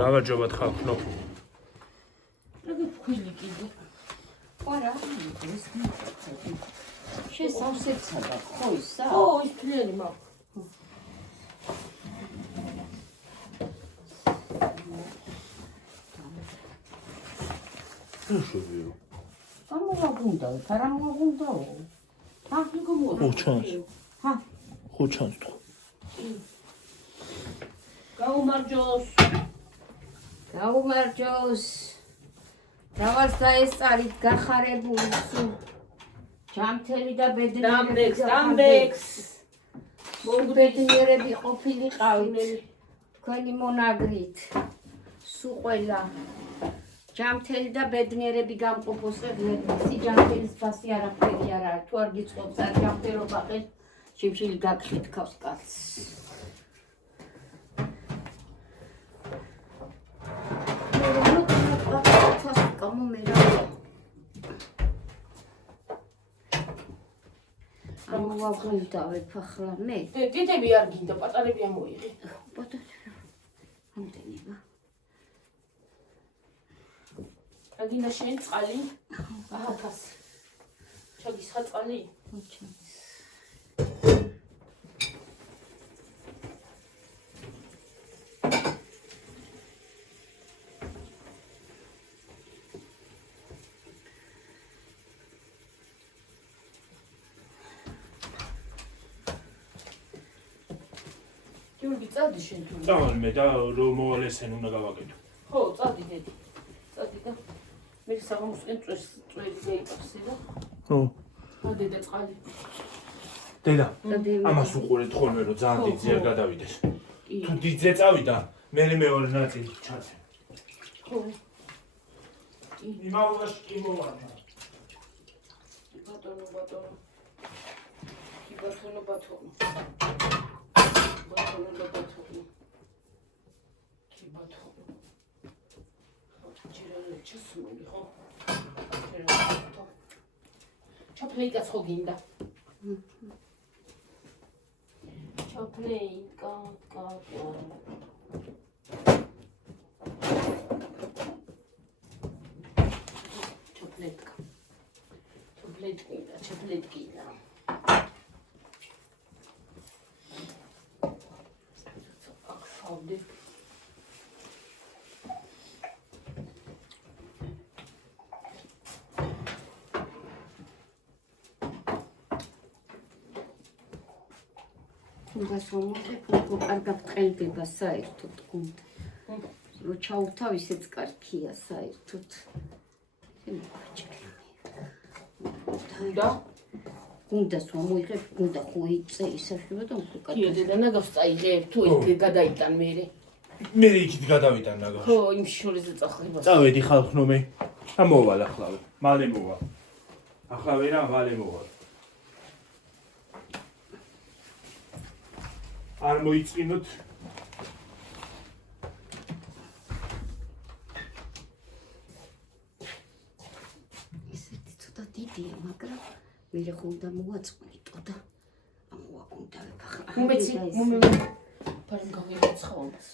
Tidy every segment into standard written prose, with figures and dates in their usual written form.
გამარჯობათ ხალხო. ფქვილი კიდე. არა, ეს მიწა. შესავსებსა და ხო ისა? ხო, ის ფლიანი მაქვს. შევიო. ამოვაგუნდავთ, არ ამოვაგუნდაო. აფრიკო მოვა. ხუჩანს. ჰა, ხუჩანს თუ. გაუმარჯოს. გაუმარჯოს. დავარსა ეს წარით გახარებული სულ. ჯამთელი და ბედნიერები. დამბექს. ბედნიერები ყოფილიყავით. თქვენი მონაგრით. სულ ყველა. ჯამთელი და ბედნიერები გამყოფოს ეხლები ჯამთელის ფასი არაფერი არ არის თუ არ გიწყობს არ ჯამთელობა ხეს შიმშილი გაგხით ქავს კაცს ამოვაგუნდავებ ახლა მე დიდები არ გინდა პატარები ამოიღე პატარა ამდენია აგინდა შენ წყალი? აჰა, ფას. ჩაგისხა წყალი? გიორგი, წადი შენ თუ. წავალ მე და რომ მოვალესენ უნდა გავაკეთო. ხო, წადი დედი. წადი და მე საღამოსკენ წვერი დაიპარსება. ხო. დედა წყალი. დედა, ამას უყურეთ ხოლმე რომ ძალიან დიდ ძიერ გადავიდეს. თუ დიდ ძე წავიდა, მე მეორე ნაწილი ჩაცე. ხო. იმავაში კი მოვარდა. ბატონო. კი ბატონო. ბატონო. კი ბატონო. ჩასული ხო? ჩაპლეიტაც ხო გინდა? ჩაპლეიტკა. ჩაპლეიტკა. აქ ხავდი. გასვამოყებ, კარგად ყელდება საერთოდ გუნდა. რო ჩაუთავ ისეც კარგია საერთოდ. გუნდას ვამოიღებ, გუნდა ხო იწე ისაშუა და უფრო კარგი. კი, დედა ნაგავს წაიღებ, თუ ეს გადაიტან მერე. მე იქით გადავიტან ნაგავს. ხო, იმ შორეზე წახდება. წავედი ხალხო მე. ამოვალ ახლა. მალე მოვალ. ახლა ვერა მალე მოვალ. არ მოიწინოთ. ისეთი ცოტა დიდია, მაგრამ მე ხო უნდა მოვაწყვეტო და ამოვაგუნდავებ ახლა. უმეცი პარემ გავიწყო ამას.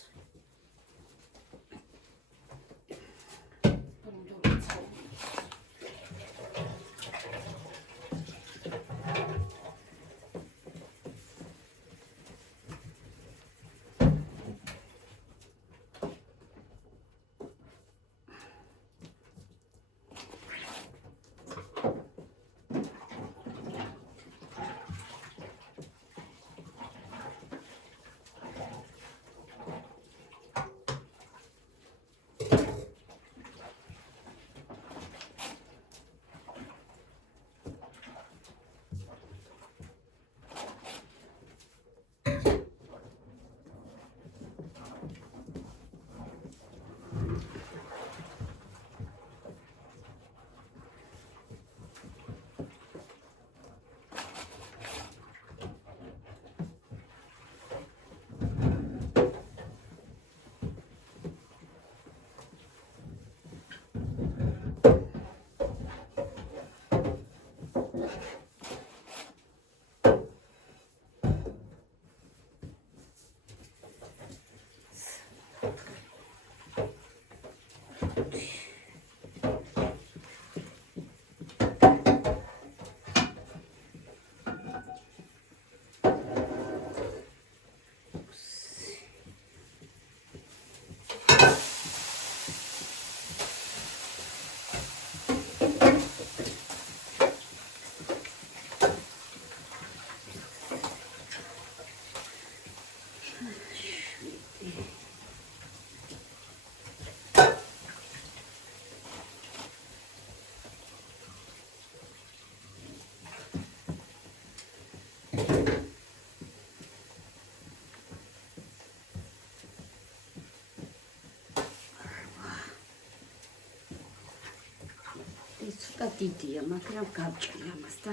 ცოტა დიდია, მაგრამ გავჭრი ამას და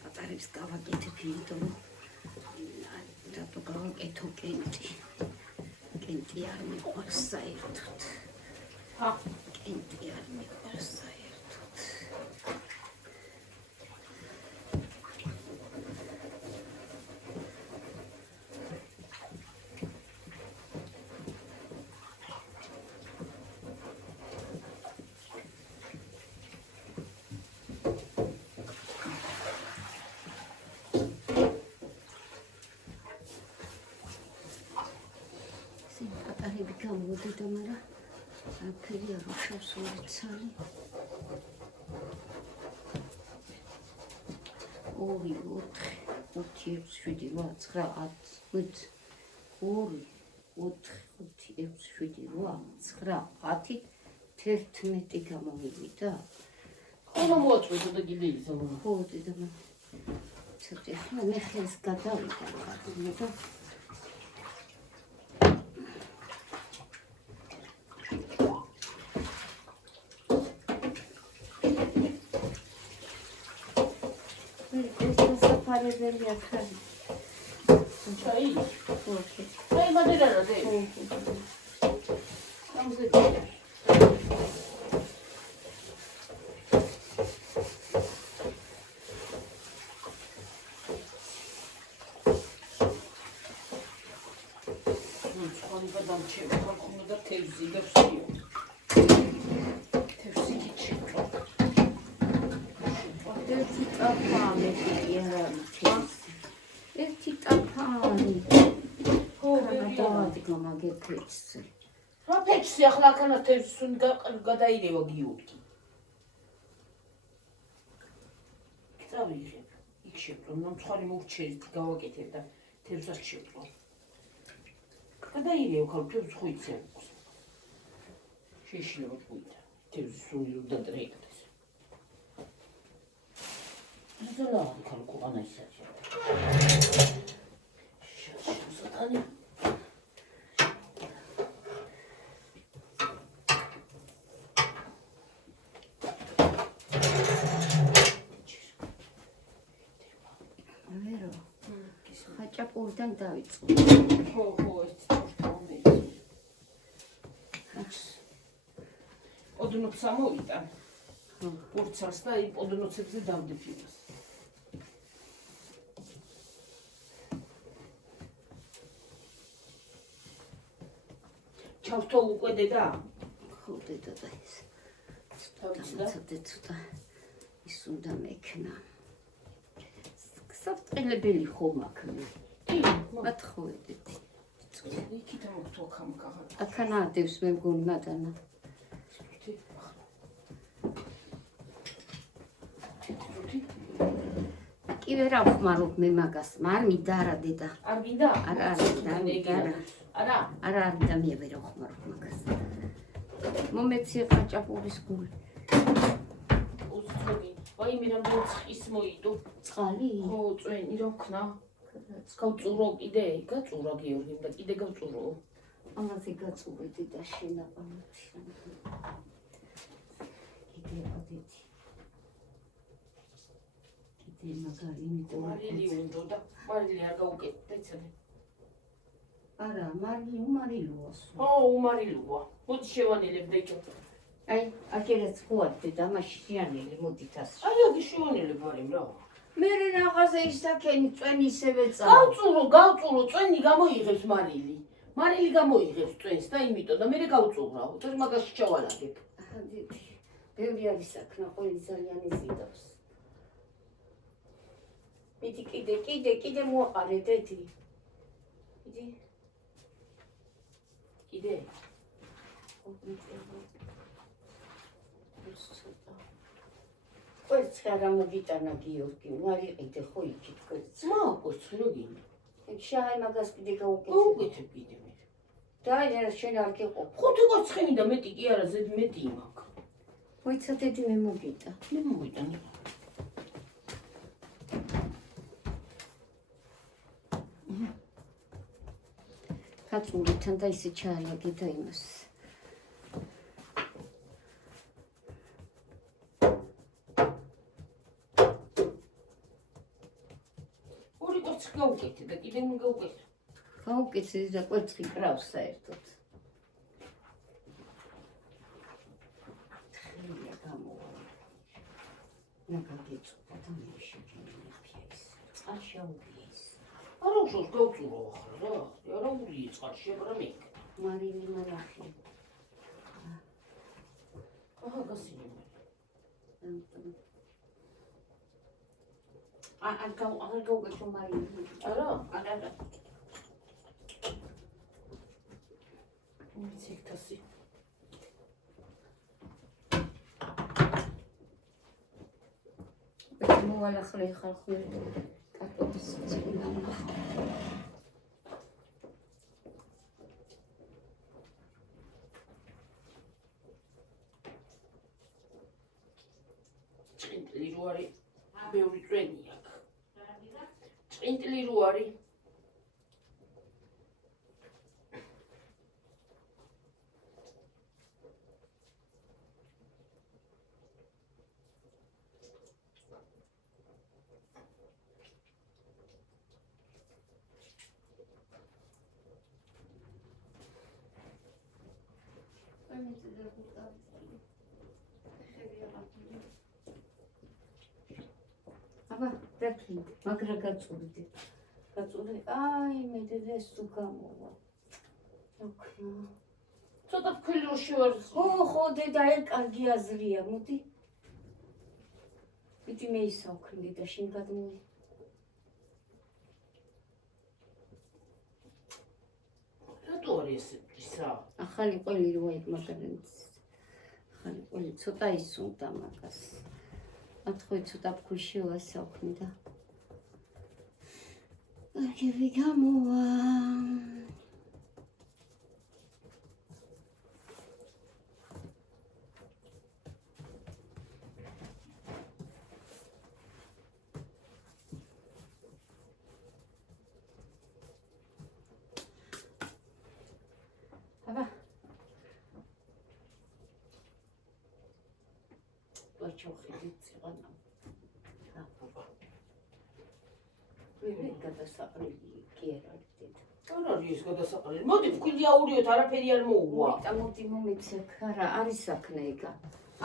პატარებს გავაკეთებ, იმიტომ რატო გავაკეთო კენტი. კენტი არ მიყვარს საერთოდ. კენტი არ მიყვარს საერთოდ. პატარები გამოდიდა, მაგრამ აქერი არ უშავს ორცალი. 2, 4, 5, 6, 7, 8, 9, 10, 2, 4, 5, 6, 7, 8, 11 გამოვიდა. ყველა მოაწყვეტა და კიდე იზამო. ხო, დედა. ცოტა ხნა მე ხელს გადავიდა, მაგრამ Parezeli yakar. Çay. Okey. Çay madera değil. Namaz ediyor. Adam çevir, balkonda da tevziyle tutuyor. Tevzi geçiyor. ერთი ტაფანი ერთი ტაფანი დავადგა მაგეთეცი რა ფეჩი ახლა აქანა თევზს გადაირევა გიურგი წავიღებ იქ შეპრო მომცხარი მოვჩერით გავაკეთებ და თევზას შეპრო გადაირევა ხალ თევზს ხო იცემს შეშინო ყუდა თევზს სული უნდა დრეკდეს ზოლა ხალკო ანაისაჭა შაშოსატანი ვერო ხაჭაპურიდან დავიწყო ხო ეს თორთომი ოდნოც ამოვიდა ორცას და იმ ოდნოცებზე დავდიფილოს ჩავთო უკვე დედა? ხო დედა და ის ცოტა ის უნდა მექნა საფრთხილებელი ხომ აქნა მათ ხო ედეთი იქით მოგთო კამკაღა აქანა ადევს მე მგონი მადანა კი ვერ ავხმარობ მე მაგას არ მინდა არა დედა არ გინდა? არა არა არ და მე ვერ ავხმარობ მაგას მომეცი ხაჭაპურის გული უცხოგი აი მე რამდენი ცხის მოიდო წყალი ხო წვენი რა ვქნა გავწურო კიდე გაწურა გიორგიმ და კიდე გავწურო ამაზე გაწურე დედა შენაყამოთი კიდე ადეთი კიდე მაგარი იმიტომ მარილი უნდა და მარილი არ გაუკეთდა იცოდი არა მარილი უმარილოა ო უმარილოა მოდი შევანელებ და იქ აი აქერაც ხوات დედა მაშინ შიანელი მოდით ასე აი აგი შევანელებ არიმ რა მე რაღაცა ისაკენი წვენი ისევე წა გავწურო წვენი გამოიღებს მარილი გამოიღებს წვენს და იმიტომ და მე გავწურავ თორე მაგაში ჩავალაგებ დედი ბევრი არის საქმე ყოველი ძალიან იზიდავს მიდი კიდე მოაყარე დედი კიდე ყვერც არა მოგიტანა გიორგი მარიყიდე ხო იქით ყვერც მაყურს რო გინდა შაი მაგას კიდე გავუკეთებ გაუკეთებ კიდე მე დაი რა შენ არ გიყო ხუთი კვერცხი მინდა მეტი კი არა ზედ მეტი მაქვს მოიცა დედი მე მოგიტა მე მოვიტანე კაცურიდან და ისე ჩაალაგე და იმას გაუკეთე და კიდე მე გაუკეთე. გაუკეთე და კვერცხი კრავს საერთოდ. ხილია გამოვა. ნაგაგეწუდა და მე შეჯენებია ის. წყალში აუგია ის. არა უშავს გავწურო ახლა რა. არა ურია წყალში აბა მე. მარილი მალახი. აჰა გასინე. არ გაუკეთო მარილი. არა? არა. მიციქთასი. მოვალახლე ხალხი კარტოფის წინა. ჭინტლი რო არის ბევრი წვენი აქვს. ჭინტლი რო არის აბა, დაკი, მაგრა გაწურდი. გაწურდი, აი, მე დედეს თუ გამოვა. ოკეა. ცოტა ფქვილი რო შევარ. ხო, დედა, კარგი აზრია, მოდი. პიტი მე ისავქნი და შენ გადმოვი. რატო არის ისა? ახალი ყველი რო აი მაგალითად. ახალი ყველი ცოტა ისუნდა მაგას. ათხო ცოტა ფქვიში ვასავქნი და. აგები გამოვა. აბა. ვაჩოხი წიყანა. მე გადასაყრელი კი არ არის დედა. არ არის ეს გადასაყრელი. მოდი ფქვილი აურიოთ, არაფერი არ მოუვა. მოდი მომეცეკ, არა, არის საქმე იგა.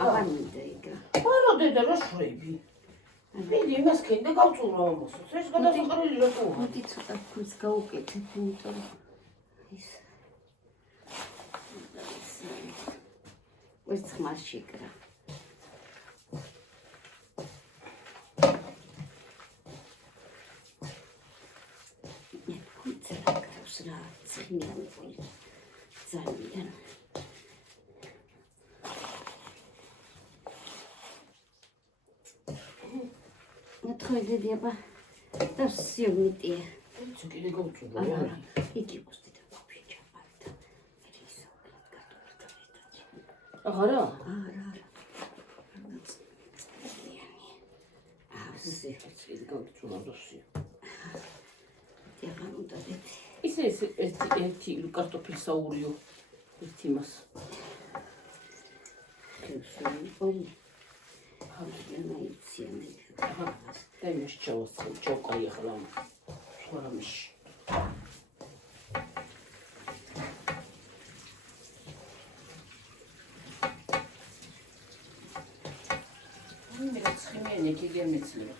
აღარ მინდა იგა. არა დედა რა შრები. მე იმას ქენდა გავწურო ამასაც. ეს გადასაყრელი რატო? მოდი ცოტა ფქვილს გაუკეთებ, იმიტომ რომ ის ვერცხმარ შეკრა. რა წინიანი ყოლი ძალიან ნათხოი დედი აბა და სიომიტია ეს კიდე გავწურო. არა იგი გუსტი და კოფე ჩაპარდა მე ისო კარტოფილთა მეტაჩი აღარა? არა ასე კიდე გავწურო დოსი. აბა უნდა დედი ეს ერთი კარტოფილს აურიო ერთი მას. ორი ჰავდიანა იციან და იმას ჩავკარი ახლა სხვა რამეში. მე ცხიმიანი კიდე მეცნია.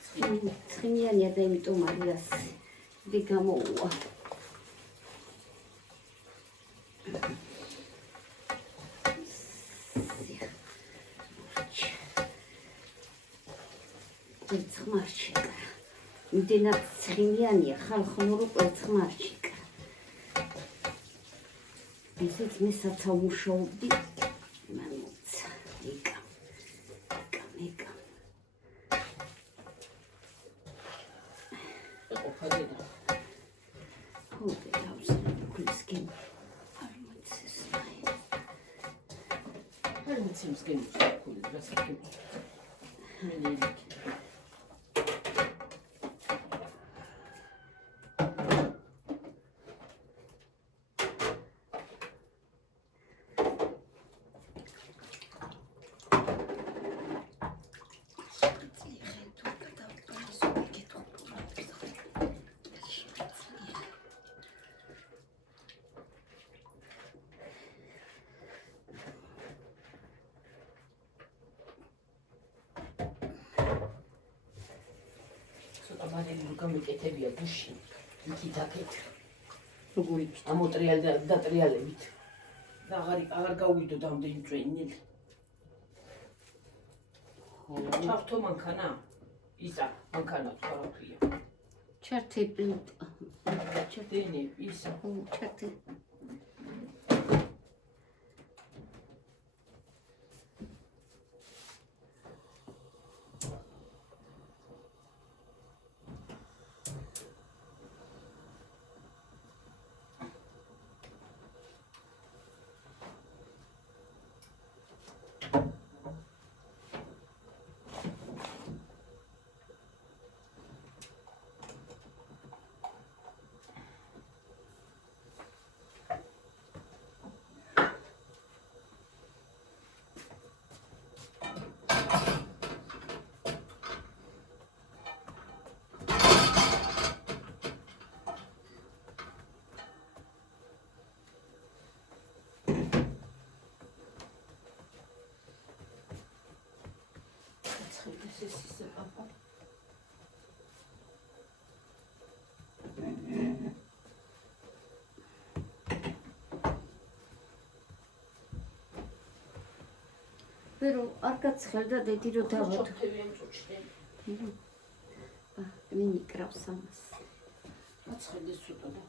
ცხიმიანია და იმიტომ არის ასე. დი გამოუვა. კვერცხმარჩიკა. იმდენად ცხიმიანია, ხალხნურო კვერცხმარჩიკა. ისიც მე საცალმუშაობდი. მამოცა, იკა. ყოფადედა. ოკეი, დავსწრებ ფქვილსკენ. არ მოიცეს მაი. არ მიცემს გემოს ფქვილი, რასაკი. მე ნიჭი. მარილი რომ გამეკეთებია გუში. იქით აქეთ. როგორ იქით? ამოტრიალ და ტრიალებით. და აღარ გავიდო დამდენი წვენილი. ჩართო მანქანა? ისა, მანქანა თქარაფია. ჩართი დენი, ისა. ჩართი. Pero argatsxelda dedi რომ დავად. მინი კრავს ამას. აცხედეს ცოტა და.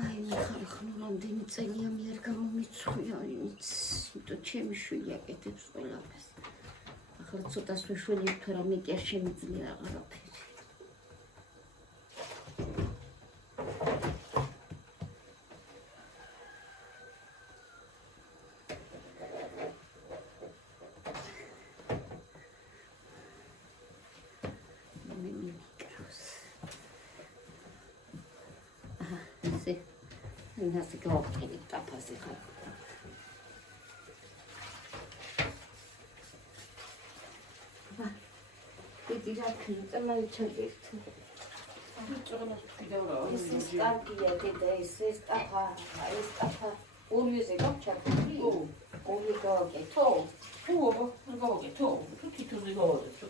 აი, ნახე ხნ რამდენი წელია მე არ გამომიცხვია, იმიტომ ჩემი შვილი აკეთებს ყველაფერს. ახლა ცოტა შვილი თუ რამე კი არ შემიძლია აღარაფერი. ნასი გავყიდე ტაფაზე ხარ. დიდი რა ქნა მაიჩაგერთ. წაღნას თქვი და რა. ეს კარგია დედა ეს ტაფა, ეს ტაფა. ორივეზე გავჩაგდი? ორი გავაკეთო? გავაკეთო. თუ თითოზე გავაკეთო.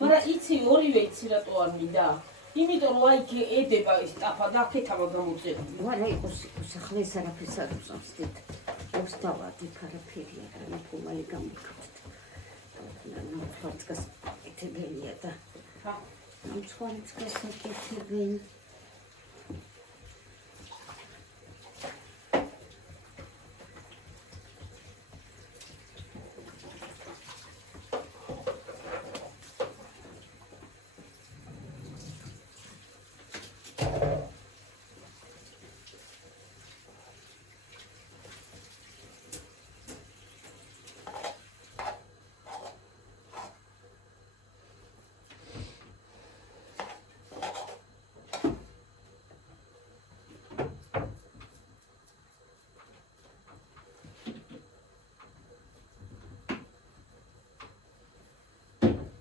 მაგრამ იცი ორივე იცი რატო არ მინდა? იმიტომ რომ აი ედება ის ტაფა და აქეთავა გამოწევი. ვარა იყოს ახლა ეს არაფერს არ უზამს დიდ. ოსტავადი ფარაფერი არა ფუმალი გამიქოთ. ნუ ფორცკას ეთებელია და. ამ ფორცკას ეთებელი.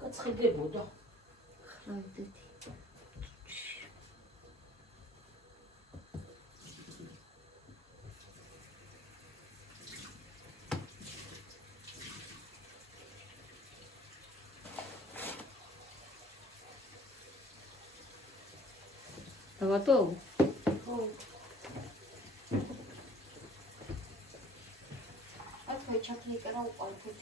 გაცხედებოდა. ხრავდეთი. დავატო? ხო. ათვე ჩაქლიკერა უყალთეთ.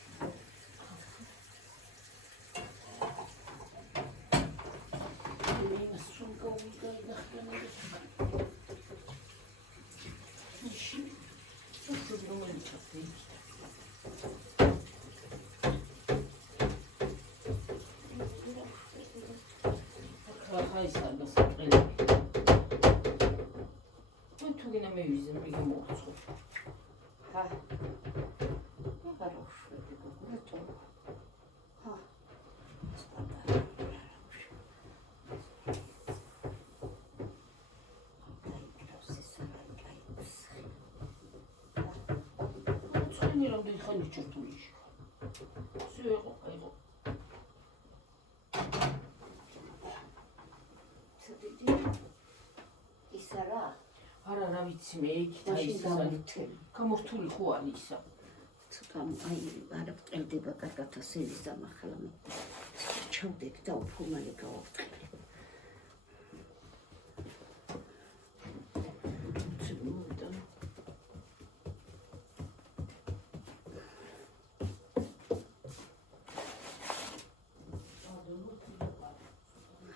რამდენი ხანი ჩართული შე. სულ აიღო. ცოტა ის არა? არა რა ვიცი მე იქით აი მაშინ ეს გამორთელი. გამორთული ხო არის ისა. ცოტა აი არ ბრტყელდება კარგად ასელის დამახლა მე. ჩავდეთ და უფრო მალე გავაბრტყელებ.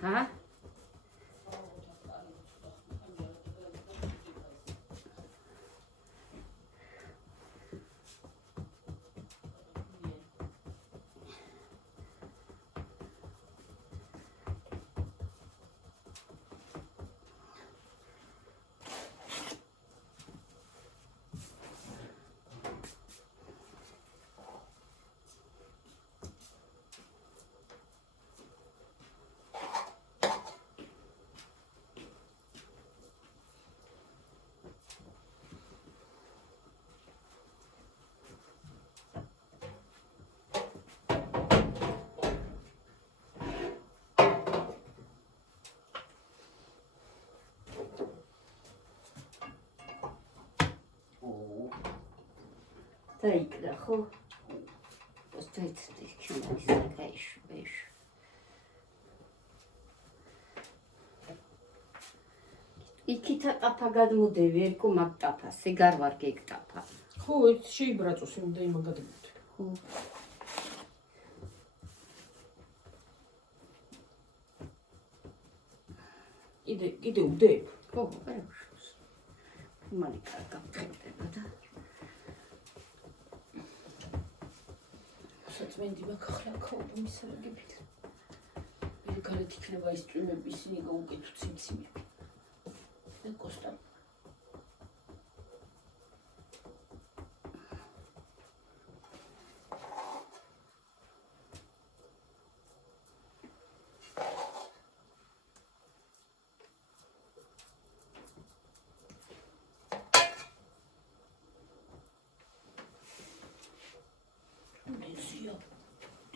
ჰა? დაიკრა ხო? Поставьте ჩემს კაიშ. იქით ატაფა გადმოდევი ერკო მაგტაფასე გარვარ გეკტაფა. ხო, ეს შეიბრაწოს იმ და იმან გადმოდი. ხო. კიდე უდებ? ხო, ეუშოს. მალე კარგად ხდება და საწმენდი მაგახლა ქაუდა მისალაგებით. მე გარეთ იქნება ის წვიმები, ისინი გაუკეთო ციმციმები. და კოსტა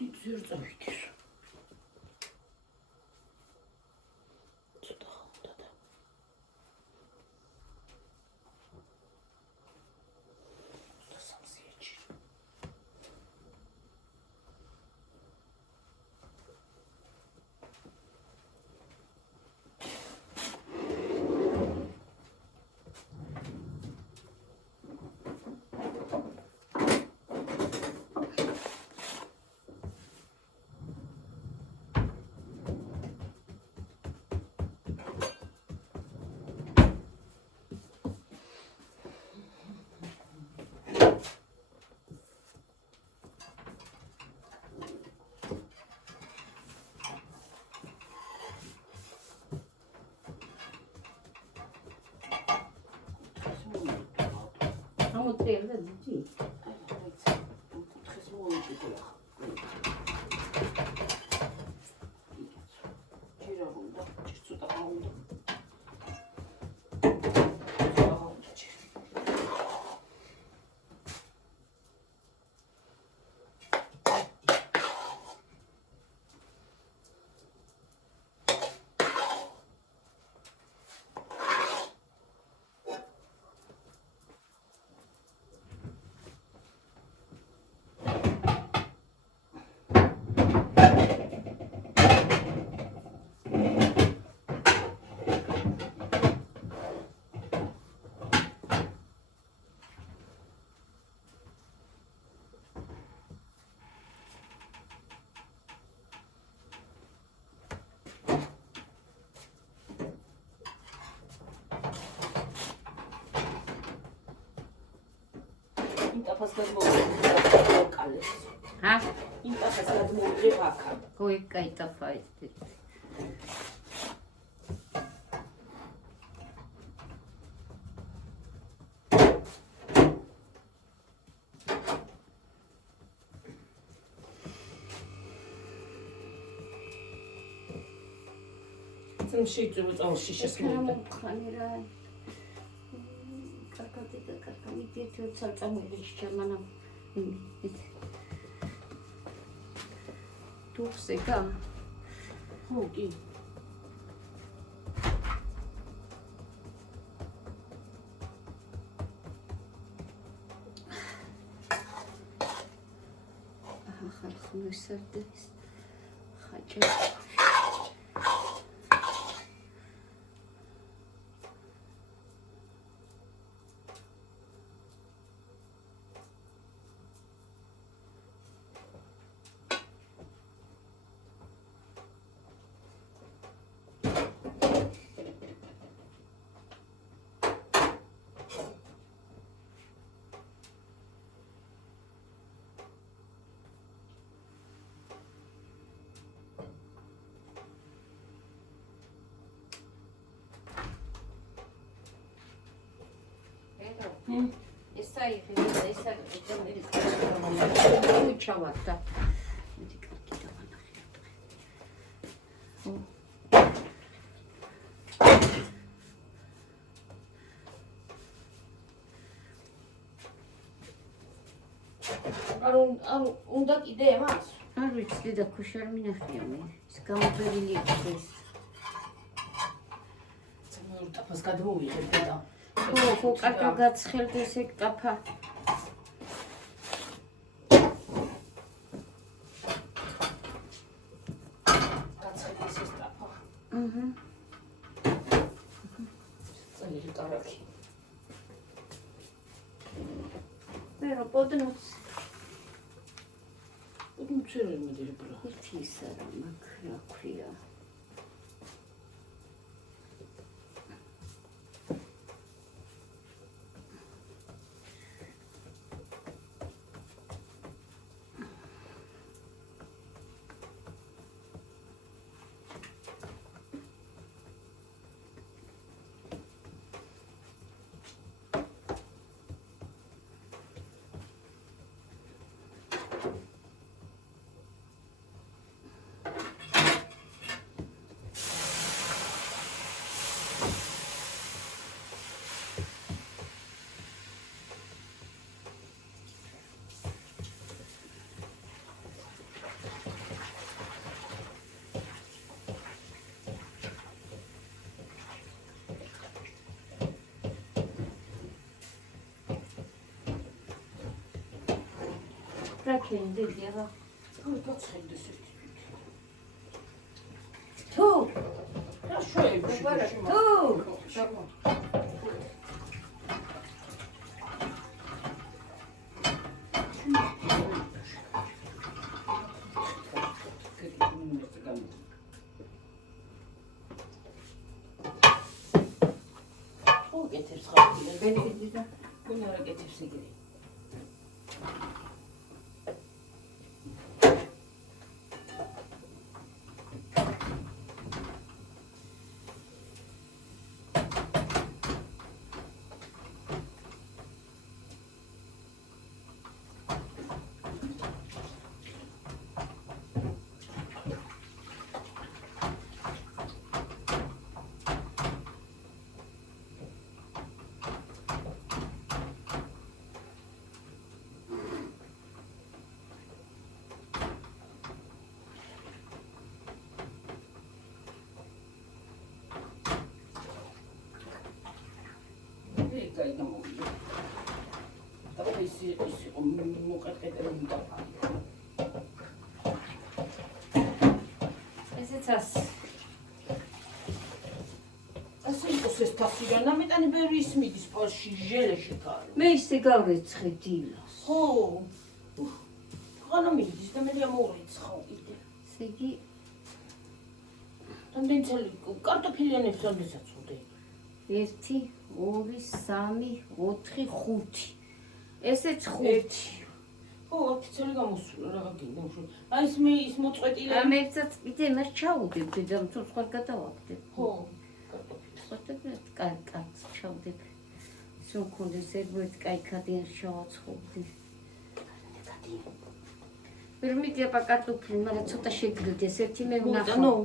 Dizzer zavittir. მოტრიალდა ძი. ხეს მოუჭიდია. ჯერა უნდა, ცოტა უნდა. ინტაფას გადმოვიდრე კალეს. ჰა? ინტაფას გადმოვიდრე აქა. ხო, იქ კაიტაფა ეს. წინ შეიძლება წავში შესმოვიდა. ხანერა. Karkamite saltamı işçemana. Çok seka. Hoki. მესარდეს ხაჭა ესა იღება ესა მე ჩავარ და მეტი კარგი დავანახე არ უნდა კიდე მას არ ვიცი და ქუშარ მინახია მე ის გამოფერილი ის მეორე ტაფას გადმოვიღებ და ხო კარგი გაცხელდეს ეგ ტაფა გაცხელდეს ეს ტაფა წელი კარგი მე რო პოდნოს უცერე მედერი ბრა ის არა მაგ რა ქვია Rakend dediğe გაცხელდეს ეს Tu, რა შოები თუ გეთებს ხალხი beni de გუნა რა გეთებს იგი კაი გამოვიდა. და ის მოყეტყეტებული დაფარი. ესეც ასე იყოს ეს თასი რა ნამეტანი ბევრი ისმიდის პარში ჟელეში კარი. მე ისე გავრეცხე დილას. ხო. ხანა მიდის და მე ამორიცხავ კიდე. ესე იგი თანდენცელი კარტოფილიანებს ამდესაც ვხდე. 1 2 3 4 5 ესეც 5 ხო ოფიციალი გამოსულა რაღა გინდა უშო აი ის მოწყვეტილი ამერცაც კიდე მე ჩაუდებ და თუ სხვა გადავაგდებ ხო კარტოფილი კარგად ჩაუდებ სულ კონდეს ერთგვარად კაი ქადიან შევაცხობდი ვერ მიგება კარტოფილი მაგრამ ცოტა შეგრდეს ერთი მე ვნახო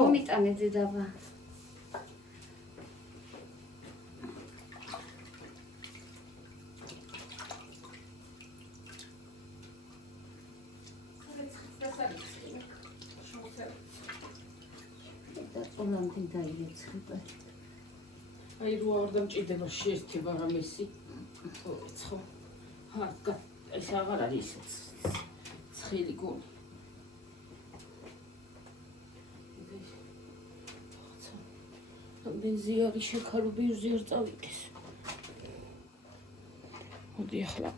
მომიტანე დედაბა ყველამდე დაიეცხება. აი რო არ დამჭირდება შეერთება რამესი. ხო, ხო. ეს აღარ არის ცხელი გონი. რამდენზე არის შეკარები უზიარ წავიდეს. მოდი ახლა